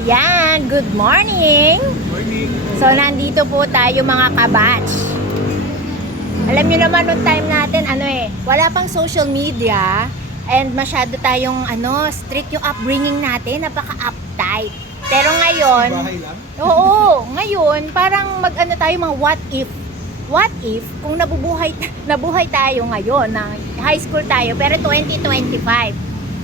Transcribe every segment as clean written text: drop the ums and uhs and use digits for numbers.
Ayan, good morning! Morning. So, nandito po tayo mga kabatch. Alam nyo naman nung time natin, wala pang social media and masyado tayong, strict yung upbringing natin, napaka-uptight. Pero ngayon, Bahay lang? oo, ngayon, parang tayo mga what if. What if kung nabuhay tayo ngayon, na high school tayo, pero 2025.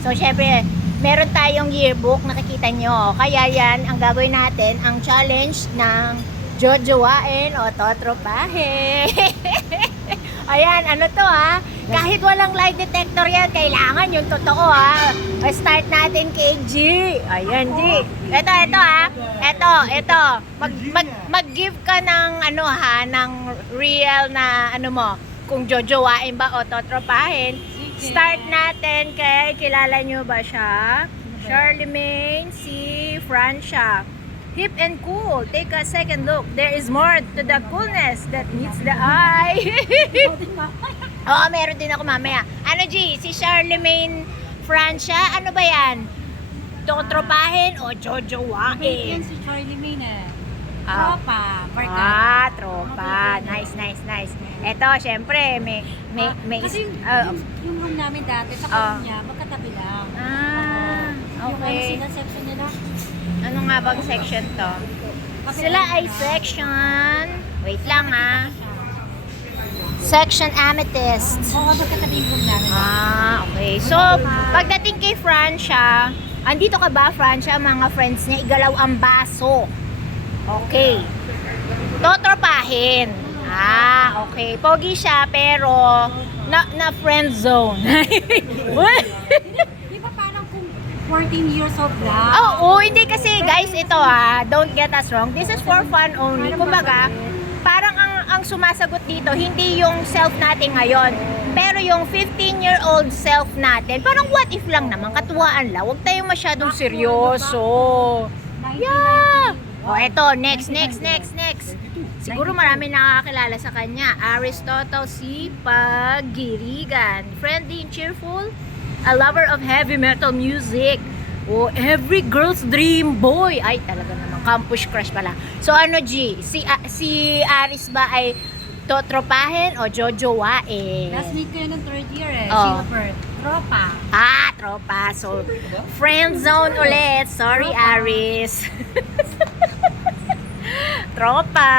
So, syempre, meron tayong yearbook, nakikita nyo. Kaya yan, ang gagawin natin, ang challenge ng jojowain o totropahe. Ayan, kahit walang lie detector yan, kailangan yung totoo Start natin kay G. Ayan, G. Ito. Mag-give ka ng ng real na kung jojowain ba o totropahin. Start natin kay, kilala nyo ba siya? Charlemagne C. Francia. Hip and cool. Take a second look. There is more to the coolness that meets the eye. Oo, meron din ako mamaya. G? Si Charlemagne Francia, ano ba yan? Totropahin o jojowain? Yan si Charlemagne Ah. Tropa, barkada. Tropa. Nice. Eto, syempre, may Kasi yung room namin dati, sa room niya, magkatabi lang. Okay. Yung section nila. Ano nga bang section to? Sila ay section, wait lang section amethyst. Oo, magkatabi yung room namin. Okay. So, pagdating kay Francia, andito ka ba, Francia, mga friends niya, igalaw ang baso. Okay. Totropahin. Okay. Pogi siya, pero na friend zone. Di ba parang kung 14 years old lang? Oo, hindi kasi guys, ito don't get us wrong. This is for fun only. Kumbaga, parang ang sumasagot dito, hindi yung self natin ngayon, pero yung 15-year-old self natin, parang what if lang naman, katuwaan lang. Huwag tayong masyadong seryoso. Yeah! Eto, next. Siguro marami nakakilala sa kanya. Aristotle C. Pagirigan. Friendly and cheerful. A lover of heavy metal music. Every girl's dream boy. Ay, talaga naman. Campus crush pala. So, G? Si Aris ba ay totropahin o jojowain? Last meet ko yun ng third year Silver. Tropa. Tropa. So, friend zone ulit. Sorry, Tropa. Aris. Tropa.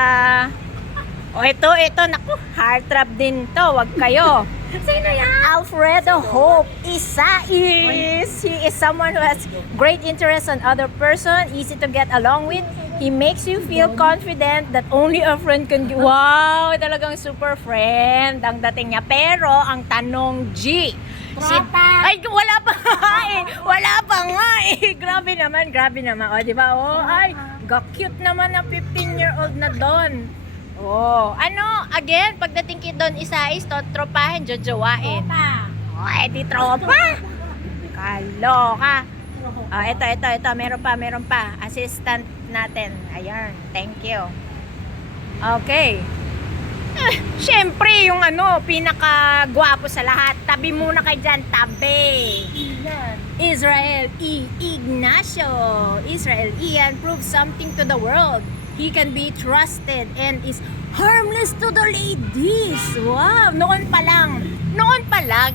Ito, naku, heartthrob din to. Wag kayo. Sino yan? Alfredo Hope Isais. He is someone who has great interest on other person, easy to get along with. He makes you feel confident that only a friend can give. Wow, talagang super friend ang dating niya. Pero ang tanong, G, Tropa. wala pa nga eh. Grabe naman. O, di ba? Ay, cute naman ang 15-year-old na Don. Again, pagdating kay Don Isais, totropahin, jojowain. Tropa. Di tropa. Kaloka. Ito, meron pa. Assistant natin. Ayan, thank you. Okay. Syempre, yung pinaka-gwapo sa lahat. Tabi muna kayo dyan, tabi. Israel E. Ignacio. Israel Ian proves something to the world. He can be trusted and is harmless to the ladies. Wow, noon pa lang,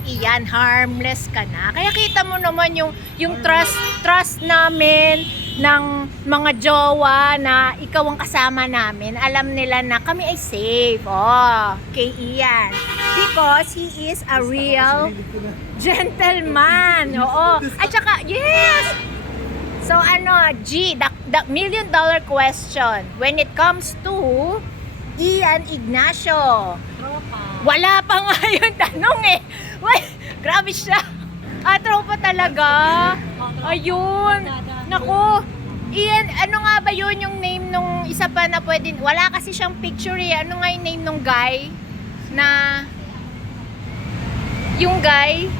Ian, harmless ka na. Kaya kita mo naman yung trust namin ng mga jowa na ikaw ang kasama namin. Alam nila na kami ay safe. Kay Ian. Because he is a real gentleman. At saka, yes! So G, the million-dollar question when it comes to Ian Ignacio. Tropa. Wala pa nga yung tanong eh. Grabe siya. Tropa talaga. Ayun. Naku. Ian, ano nga ba yun yung name nung isa pa na pwede? Wala kasi siyang picture eh. Ano nga yung name nung guy? Yung guy,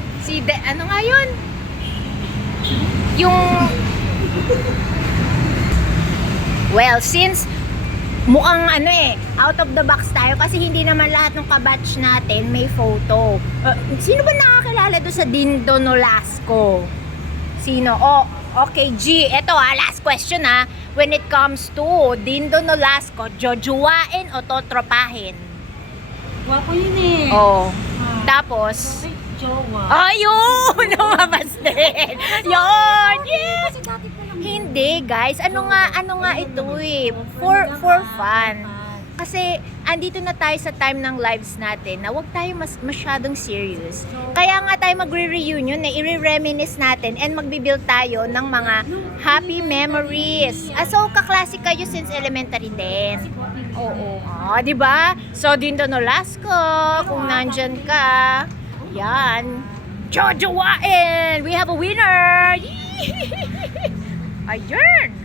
ano nga yun? Well, since mukhang out of the box tayo kasi hindi naman lahat ng kabatch natin may photo. Sino ba nakakilala doon sa Dindo Nolasco? Sino? Okay, G. Ito last question When it comes to Dindo Nolasco, jojowain o totropahin? Gwapo yun eh. Oh. Ah. Tapos, Bakit jowa? ayun! Lumabas din! Yun! Yes! Kasi dati pa lang. Hindi, guys. Ano nga ito eh. For fun. Kasi, andito na tayo sa time ng lives natin na huwag tayo masyadong serious. Kaya nga tayo magre-reunion i-reminisce natin and magbibuild tayo ng mga happy memories. So, kaklase kayo since elementary din. Oo. Di ba? So, Dindo Nolasco, kung nandyan ka, yan. Jojowain! We have a winner! Ayun!